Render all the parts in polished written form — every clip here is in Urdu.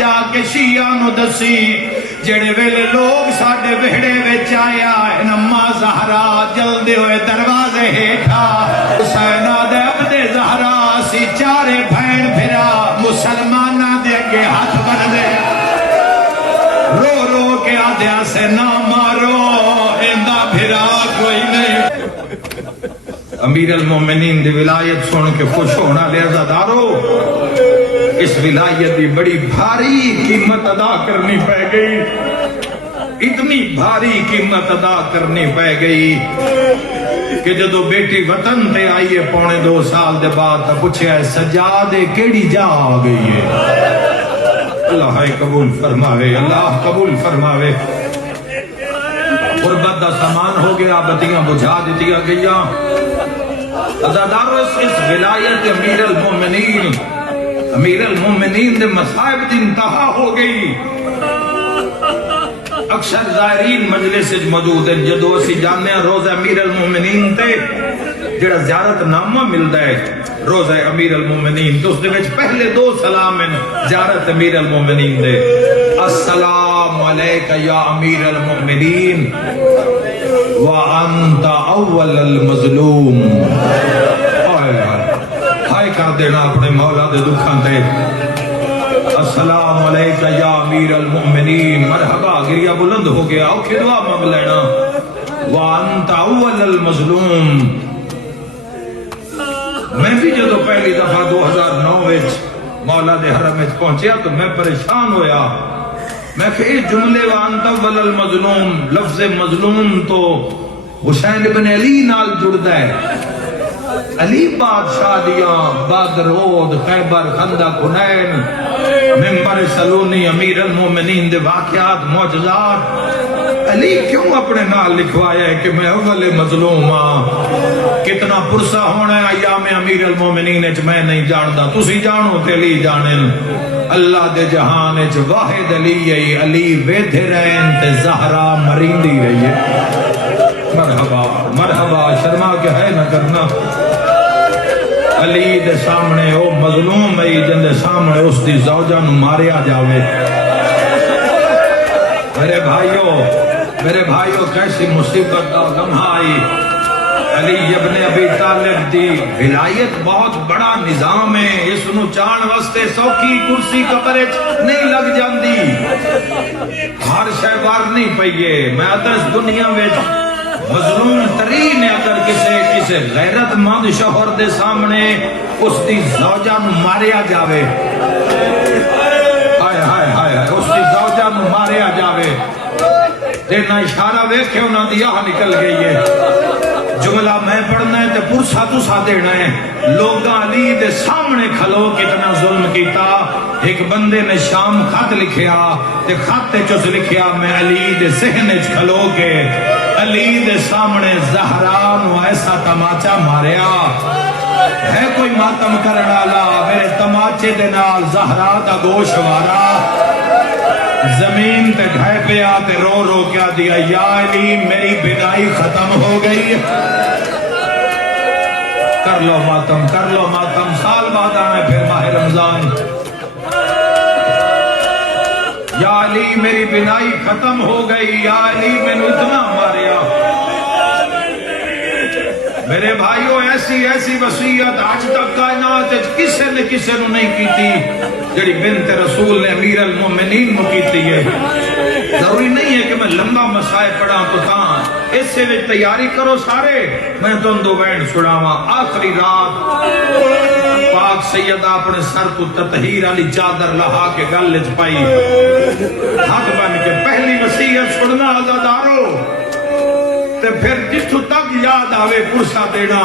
جا کے شیعہ نو دسی جڑے ویلے لوگ ساڈے وہڑے وچ آیا نما زہرا جلدے ہوئے دروازے ہیٹھا حسین دے عبد زہرا سی چارے بہن پھرا مسلماناں دے اگے ہاتھ بندے رو رو کے آدھیا سے نہ مارو ایندا پھرا کوئی نہیں۔ امیر المومنین دی ولایت سن کے خوش ہونا لے عزادارو، اس ولایت دی بڑی بھاری قیمت ادا کرنی پہ گئی، اتنی بھاری قیمت ادا کرنی پہ گئی کہ جدو بیٹی وطن تے آئیے 2.25 سال دے بعد تا پوچھے ہے سجادے کیڑی جا آگئی ہے؟ اللہ قبول فرماوے، اللہ قبول فرماوے۔ غربت دا سامان ہو گیا، بتیاں بجھا دیتیا گیا۔ عزادارو اس ولایت امیر المومنین دے مصائب دی انتہا ہو گئی۔ اکثر زائرین مجلس موجود ہیں، جدو اسی جاننے ہیں روزہ امیر المومنین تے جڑا زیارت نامہ ملتا ہے روزہ امیر المومنین تو اس دے وچ پہلے 2 سلام ہیں زیارت امیر المومنین دے۔ السلام علیکہ یا امیر المومنین وَأَنْتَ أَوَّلَ الْمَظْلُوم۔ ہائے کر دینا اپنے مولا دے دکھاں تے۔ السلام علیکہ یا امیر المؤمنین، مرحبا، گریہ بلند ہو گیا، اوکھے دعا مانگ لینا۔ وَأَنْتَ أَوَّلَ الْمَظْلُوم۔ میں بھی جدو پہلی دفعہ 2009 وچ مولا دے حرم وچ پہنچیا تو میں پریشان ہویا، میں کہ اس جملے وَأَنْتَ أَوَّلَ الْمَظْلُوم، لفظ مظلوم تو حسین بن علی نال جڑدا ہے۔ علی بادشاہ دیاں بدرود، خیبر، خندق، حنین، منبر سلونی، امیر المومنین دے واقعات، معجزات، علی کیوں اپنے نال لکھوایا ہے کہ میں اول مظلوم ہاں؟ کتنا پرسہ ہونا ہے ایام امیر المومنین اچ میں نہیں جاندا، تسی جانو تے علی جانن۔ اللہ دے جہان اچ واحد علی ہے، علی ویدھے رہن تے زہرا مریندی رہی ہے۔ مرحبا مرحبا، شرما کے ہے نہ کرنا۔ علی دے سامنے او مظلوم ہے جن دے سامنے اس دی زوجہ نو ماریا جاوے۔ میرے بھائیو کیسی مصیبت دا لمحہ آئی۔ علی ابن ابی طالب دی ولایت بہت بڑا نظام ہے، اس نو چان واسطے سوکھی کرسی قبر وچ نہیں لگ جاندی، ہر شے وار نہیں پئیے۔ میں آتا اس دنیا وچ مظلوم ترین اگر کسے غیرت مند شوہر دے سامنے اس دی زوجہ نو ماریا جاوے، ہائے ہائے ہائے، اس دی زوجہ نو ماریا جاوے، دینا اشارہ ویکھے انہاں دی آہ نکل گئی ہے۔ جملہ میں پڑھنا ہے تے پرسا تسا دینا ہے۔ لوگاں علی دے سامنے کھلو کتنا ظلم کیتا۔ ایک بندے نے شام خط لکھیا تے خط چس لکھیا میں علی دے صحن وچ کھلو کے علی دے سامنے زہرا نو ایسا تماچا ماریا ہے کوئی ماتم کرن والا، میرے تماچے دے نال زہرا دا گوش وارا زمین تے ڈھے پیا تے رو رو کیا دیا یا علی میری بینائی ختم ہو گئی۔ کر لو ماتم، کر لو ماتم، سال بعد آنا پھر ماہ رمضان۔ یا علی میری بینائی ختم ہو گئی، یا علی میں نے اتنا ماریا۔ میرے بھائیو ایسی وصیت آج تک کائنات کسے نے نہیں کیتی جڑی بنت رسول نے امیر المومنین مو کیتی ہے۔ ضروری نہیں ہے کہ میں لمبا مسائل پڑھا تو تاں اس سے بھی تیاری کرو سارے۔ میں تم دو بین سڑاواں آخری رات پاک سیدہ اپنے سر کو تطہیر علی چادر لہا کے گلچ پائی، ہاتھ بن کے پہلی وصیت سننا عزادارو تے پھر جتھو تک یاد آوے پرسا دینا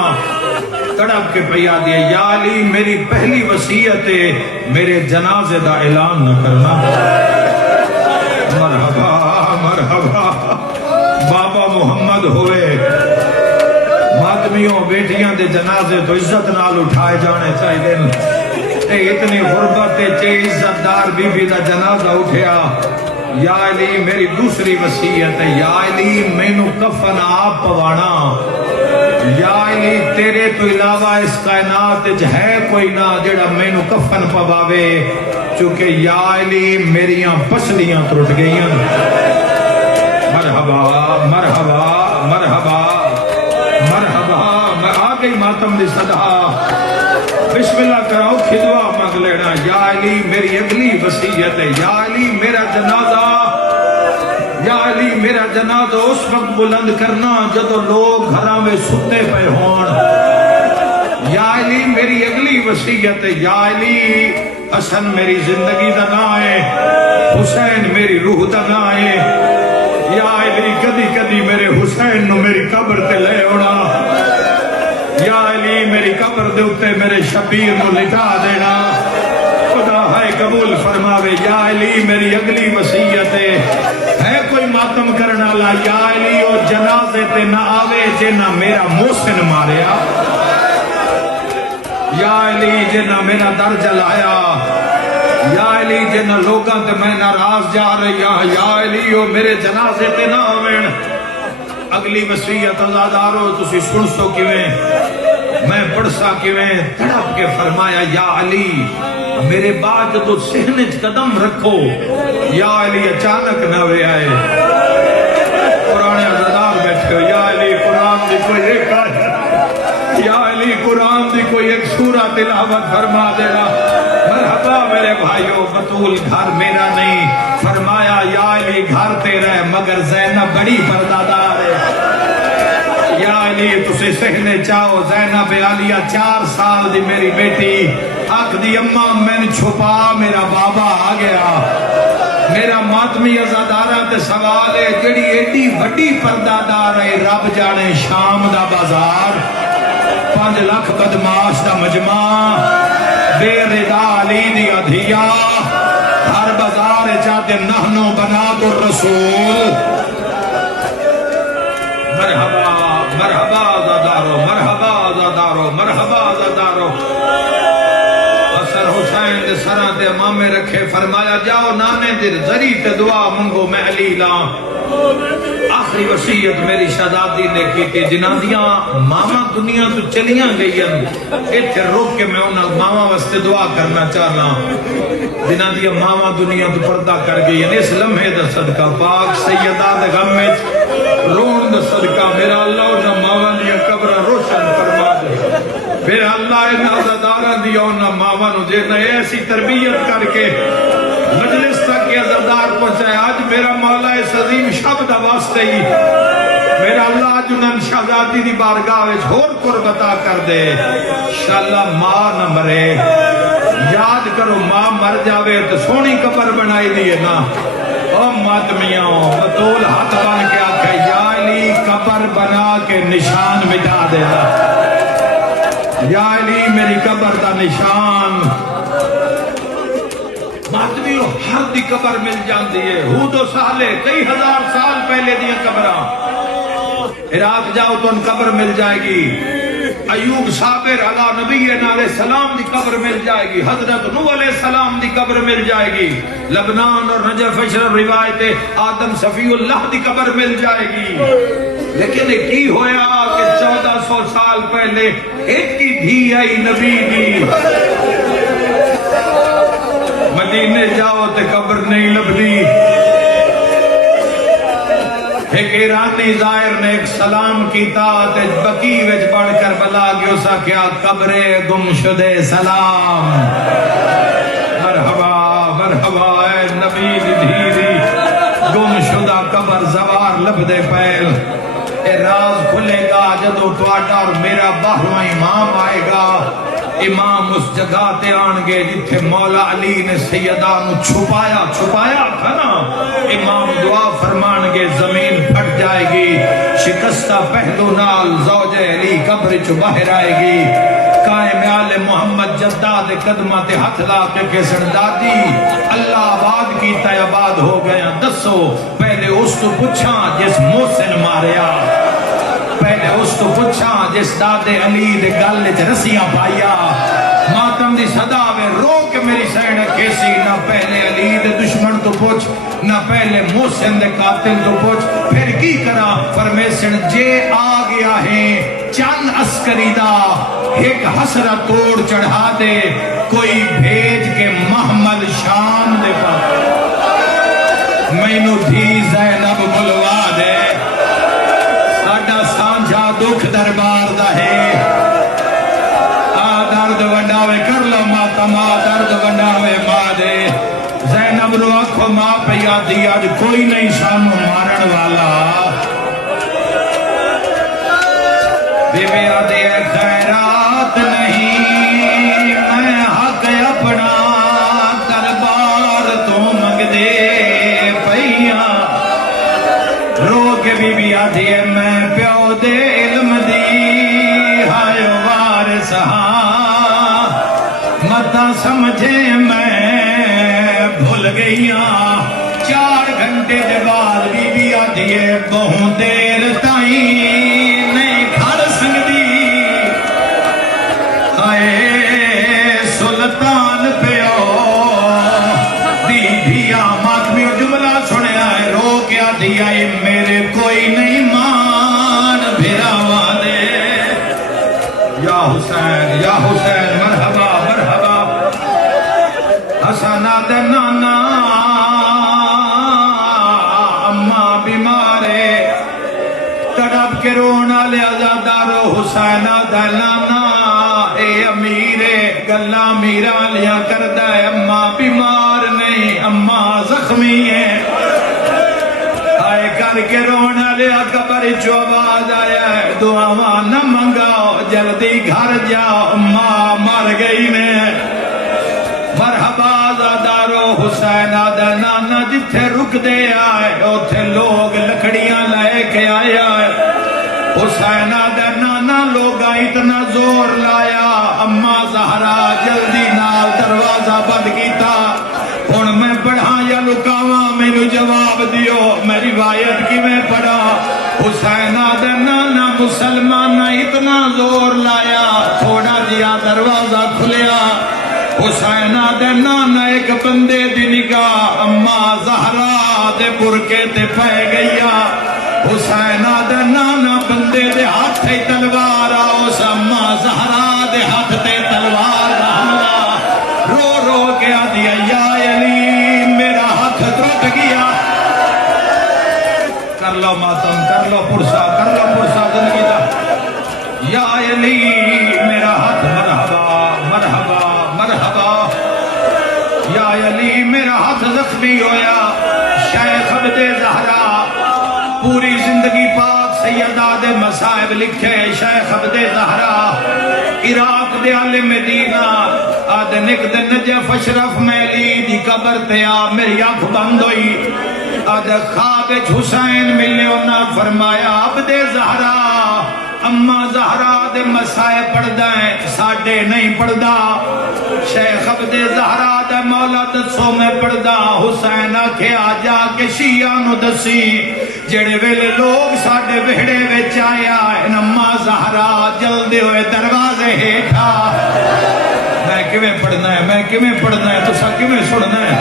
تڑپ کے پیا دیا یا علی میری پہلی وصیت ہے میرے جنازے دا اعلان نہ کرنا۔ مرحبا مرحبا، بابا محمد ہوئے ماتمیوں بیٹیاں دے جنازے تو عزت نال اٹھائے جانے چاہیے۔ اتنی غربت تے عزت دار بی بی دا جنازہ اٹھیا۔ یا علی میری دوسری وصیت ہے، یا علی مینوں کفن آپ پوانا، یا علی تیرے تو علاوہ اس کائنات ہے کوئی نہ جڑا مینوں کفن پواوے۔ چونکہ یا علی میریاں پسلیاں ٹوٹ گئیاں. مرحبا مرحبا مرحبا مرحبا. میں آ گئی ماتم دی صدا. بسم اللہ کراؤ خدوا مانگ لینا. یا علی میری اگلی وصیت ہے. یا علی میرا جنازہ، یا علی میرا جنازہ اس وقت بلند کرنا جدو لوگ گھراں میں ستے پے ہون. یا علی میری اگلی وصیت ہے. یا علی حسن میری زندگی دا نام ہے، حسین میری روح دا نام ہے. یا علی کدی کدی میرے حسین نو میری قبر تے لے اونا. یا علی میری قبر دے اتے میرے شبیر نو لٹا دینا. خدا ہے قبول فرماوے. یا علی میری اگلی وصیت ہے کوئی ماتم کرنا لا. یا علی او جنازے تے نہ آوے جنہ میرا محسن ماریا. یا علی جنہ میرا در جلایا. یا علی جنہ لوگاں تے میں ناراض جا رہی ہاں. یا علی او میرے جنازے تے نہ آوین. اگلی وصیت ازادارو تسی سن سو کیویں، میں پڑھ سا کیویں. تڑپ کے فرمایا یا علی میرے بعد تو سہنے قدم رکھو. یا علی اچانک نہ وے آئے. قرآن ازادار بیٹھے ہو. یا علی قرآن دی کوئی ایک آیت، یا علی قرآن دی کوئی ایک سورہ تلاوت فرما دینا. مرحبا میرے بھائیو. بطول گھر میرا نہیں. فرمایا یا علی گھر تیرا ہے مگر زینب بڑی پردادار ہے. یا علی تسے سہنے چاہو. زینب عالیہ 4 سال دی میری بیٹی حق دی اماں میں نے چھپا میرا بابا آ گیا. میرا ماتمی ازادارہ تے سوال ہے جڑی ایڈی وڈی پردادار ہے. رب جانے شام دا بازار 5 لاکھ بدماش دا مجمع بے رضا علی دی ادھیا ہر بازار چاہتے نحنو بنات الرسول. مرحبا مرحبا آزادارو مرحبا آزادارو مرحبا آزادارو. حسن حسین دے سراں تے امامے رکھے. فرمایا جاؤ نانے دے ذری تے دعا منگو میں علی لاں. آخری وصیت میری شہزادی نے کی کہ جنہاں دیاں ماما دنیا تو چلیاں گئیاں ایتھے روک کے میں انہاں ماما واسطے دعا کرنا چاہنا. جنہاں دیاں ماما دنیا تو پردہ کر گئیاں اس لمحے دا صدقہ پاک سیدہ دے غم میں رون دا صدقہ میرا اللہ انہاں ماما دیاں قبرہ روشن فرما دے. میرا اللہ انہاں عزاداراں دیاں انہاں ماما نو جینا ایسی تربیت کر کے مجلس تک کے عزادار پہنچائے. آج میرا مولا اس عظیم شب دا واسطے ہی میرا اللہ آج انہاں شہزادی دی بارگاہ وچ ہور قرب عطا کر دے. انشاءاللہ ماں نہ مرے. یاد کرو ماں مر جاوے تو سونی قبر بنائی دیئے نا. او ماتمیاں بطول ہاتھ بن کے آکھے یا علی قبر بنا کے نشان مٹا دیتا. یا علی میری قبر دا نشان. ماتمیوں ہر دی قبر مل جاندی ہے. ہود و سالے کئی ہزار سال پہلے دی قبراں. عراق جاؤ تو ان قبر مل جائے گی. ایوب صابر علی نبی علیہ السلام دی قبر مل جائے گی. حضرت نوح علیہ السلام دی قبر مل جائے گی. لبنان اور نجف اشرف روایت آدم صفی اللہ دی قبر مل جائے گی. لیکن کی ہویا کہ 1400 سال پہلے ایک کی دھی آئی نبی دی. مدینے جاؤ تے قبر نہیں لبدی. ایک ایرانی ظاہر نے ایک سلام کیتا تے بقی وچ پڑھ کر بلا گیا سا کیا قبر گم شدے سلام. مرحبا مرحبا اے نبی دھیری گم شدہ قبر زوار لبدے پہل. اے راز کھلے گا جدو تواڈا اور میرا باہواں امام آئے گا. امام اس جگہ تے آن گے جتھے مولا علی نے سیدہ نو چھپایا تھا نا. امام دعا فرمان گے زمین پھٹ جائے گی. شکستہ پہلو نال زوج علی قبر چ باہر آئے گی. قائم آل محمد جداد قدمہ تے ہاتھ لا کے کسن دادی اللہ آباد کیتا ہے آباد ہو گیا. دسو پہلے اس تو پوچھا جس محسن ماریا. پہلے اس تو پوچھا جس داد علی دے گل وچ رسیاں پائیا. ماتم دی صدا میں رو کے میری سین کیسی نہ پہلے علی دے دشمن تو پوچھ نہ پہلے محسن دے قاتل تو پوچھ پھر کی کرا فرمیسن جے آ گیا ہے چند عسکری دا ایک حسرہ توڑ چڑھا دے کوئی بھیج کے محمد شام دے پاس مینو دھی زینب بلوا دے ساڈا سانجھا دکھ دربار دا ہے درد ونڈاوے کر لو ماتا ماں درد ونڈاوے ماں دے زینب رو آنکھوں ماں پہ یادی آج کوئی نہیں سانو مارن والا بی بی آدھی ہے خیرات نہیں میں حق اپنا دربار تو منگ دے پئیاں رو کے بی بی آدھی ہے میں پیو دے علم دی ہائے وارث ہاں متا سمجھے میں بھول گئیاں 4 گھنٹے دے بعد بی بی آدھی ہے بہت دیر تائیں نہیں کھڑ سکتی ہائے سلطان پیو دی دھیا ماتمیو جملہ سنیا ہے رو کے آدھی آئی میرے کوئی نہیں مان بھراوا دے یا حسین مرحبا مرحبا حسنہ دے نانا اماں بیمارے تڑپ کے رونا لے آزادارو حسینہ دے نانا اے امیرے گلہ میرا لیا کردہ ہے اماں بیمار نہیں اماں زخمی ہے آئے کر کے رونا لیا قبر جو آواز آیا ہے دعاواں نہ منگاؤ جلدی گھر جاؤ ماں مر گئی نے مرحبا زادارو حسینہ دے نانا جتھے رک دے آئے اوتھے لوگ لکڑیاں لائے کے آئے آئے حسینہ دے نانا لوگا اتنا زور لایا اماں زہرا جلدی نال دروازہ بند کیتا ہن میں پڑھا یا لکاواں مینو جواب دیو میں روایت کی میں پڑھا حسینہ دے نانا مسلمانہ اتنا زور لایا تھوڑا جیا دروازہ کھلیا حسینہ دے نانا ایک بندے دی نگاہ اماں زہرا دے برکے تے پہ گئیا حسینہ دے نانا بندے دے ہاتھ تے تلوار آؤس اماں زہرا دے ہاتھ تے تلوار حملہ رو رو کے آدھیا یا علی میرا ہاتھ ٹوٹ گیا کر لو ماتم کر لو پرسا زندگی دا یا علی میرا ہاتھ مرحبا مرحبا یا علی میرا ہاتھ زخمی ہویا شیخ عبد زہرا پوری زندگی پاک سیدہ دے مصائب لکھے شیخ عبد زہرا عراق دے اہل مدینہ آدھنک دے نجف اشرف میلی دی قبر تے آ میری آنکھ بند ہوئی آدھ خواب حسین ملے انہاں فرمایا عبد زہرا اماں زہرا دے مسائے پڑھدا ہے ساڈے نہیں پڑھدا شیخ عبد زہرا دے مولا دسو میں پڑھدا حسین آکھیا جا کے شیعہ نو دسی جڑے ویلے لوگ ساڈے وہڑے وچ آیا اماں زہرا جلدی ہوئے دروازے ہیٹھا میں کیویں پڑھنا ہے تساں کیویں سننا ہے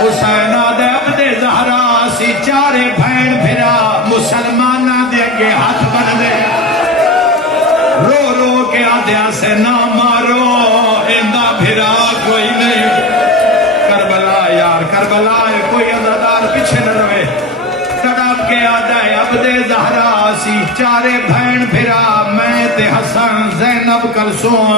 حسین دے عبد زہرا سی چارے بھین بھرا مسلماناں دے اگے ہاتھ بن دے رو رو کے آدھیا سے نہ مارو ایندہ بھرا کوئی نہیں کربلا یار کربلا کوئی عزادار پیچھے نہ روے تڑپ کے آدھا عبد زہرا سی چارے بھین بھرا میں تے حسن زینب کلثوم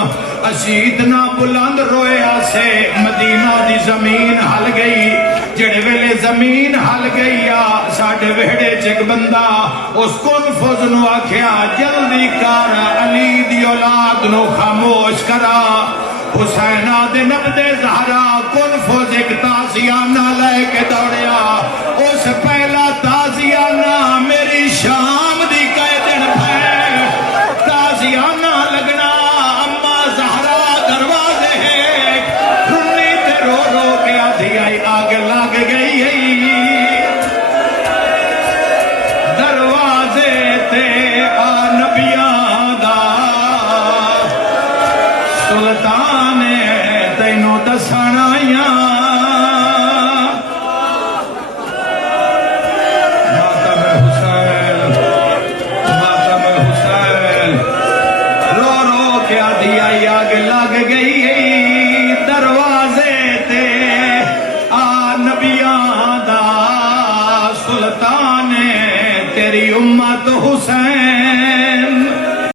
اسی اتنا بلند روئے آسے مدینہ دی زمین ہل گئی جڑے ویلے زمین ہل گئی ساڑھے وہڑے چک بندہ اس کنفوز نو آکھیا جلدی کار علی دی اولاد نو خاموش کرا حسینہ دے عبد زہرا کنفوز ایک تازیانہ لے کے دوڑیا اس پہلا تازیانہ میری شام دی کہے دن پھیل تازیانہ لگنا اماں زہرا دروازے ہے رنی تے رو رو کے آدھی آئی آگ لگ گئی دروازے تے آ نبیاں دا سلطان تینوں دسانائیاں امت حسین